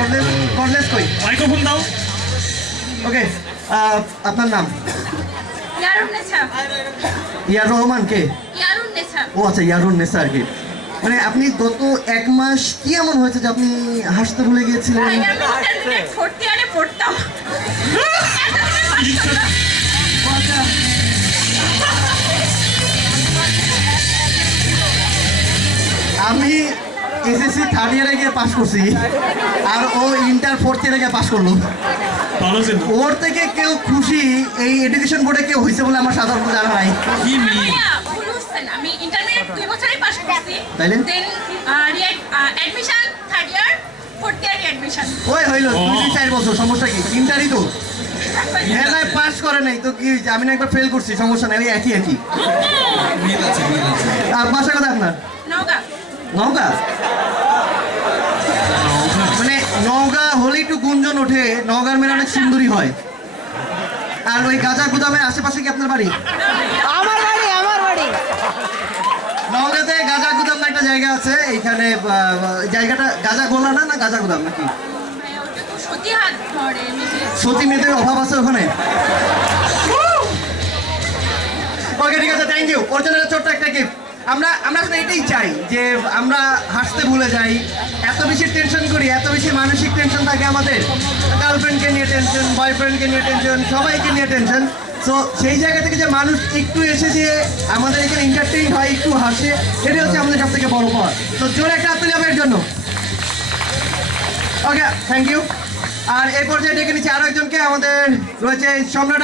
Cordless cordless কই microphone দাও। ওকে আপনার নাম ইয়ারুন্নেছা ইয়ার রহমান কে ইয়ারুন্নেছা ও আচ্ছা ইয়ারুন নেসা আর কি মানে আপনি গত 1 মাস কি এমন হয়েছে যে আপনি হাসতে ভুলে গিয়েছিলেন আমি ইন্টারমিডিয়েট ফোর্থ ইয়ারে পড়তাম ও আচ্ছা আমি এসএসসি 3rd ইয়ারে গিয়ে পাশ করছি আর ও ইন্টার 4th ইয়ারে গিয়ে পাশ করলো ভালো ছিল। ওর থেকে কেউ খুশি এই এডুকেশন বোর্ডে কেউ হয়েছে বলে আমার সাধারণত জানা নাই কি মেয়ে? ভাইয়া, ভুল বুঝছেন। আমি ইন্টারমিডিয়েট 2 বছরই পাস করছি তাইলে? দেন অ্যাডমিশন 3rd ইয়ার 4th ইয়ার অ্যাডমিশন ওই হইলো ও। 2-4 বছর সমস্যা কি ইন্টারই তো হ্যাঁ না পাস করে নাই তো কি হয়েছে? আমি না একবার ফেল করছি সমস্যা নাই ওই একই একই মিল আছে, মিল আছে। আর বাসা কথা আপনার নওগাঁ নওগাঁ মানে নওগাঁ হলেই একটু গুঞ্জন ওঠে নওগাঁর মেয়ে অনেক সুন্দরী হয় আর ওই গাজা গুদামের আশেপাশে কি আপনার বাড়ি আমার বাড়ি নওগাঁতে গাজা গুদাম না একটা জায়গা আছে এইখানে জায়গাটা গাজা গোলা না না গাজা গুদাম নাকি ভাইয়া, ওটা তো সতীহাট ধরে সতী মেয়েদের অভাব আছে ওখানে ওকে ঠিক আছে থ্যাংক ইউ ওর জন্য ছোট্ট একটা গিফট আমরা আসলে এটাই চাই যে আমরা হাসতে ভুলে যাই এত বেশি টেনশন করি এত বেশি মানসিক টেনশন থাকে আমাদের গার্লফ্রেন্ডকে নিয়ে টেনশন বয়ফ্রেন্ডকে নিয়ে টেনশন সবাইকে নিয়ে টেনশন সো সেই জায়গা থেকে যে মানুষ একটু এসে যে আমাদের এখানে এন্টারটেইন হয় একটু হাসে এটাই হচ্ছে আমাদের সব থেকে বড় পাওয়া তো জোরে একটা হাততালি হবে এর জন্য ওকে থ্যাংক ইউ আর এই পর্যায়ে ডেকে নিচ্ছি আরো একজনকে আমাদের রয়েছে সম্রাট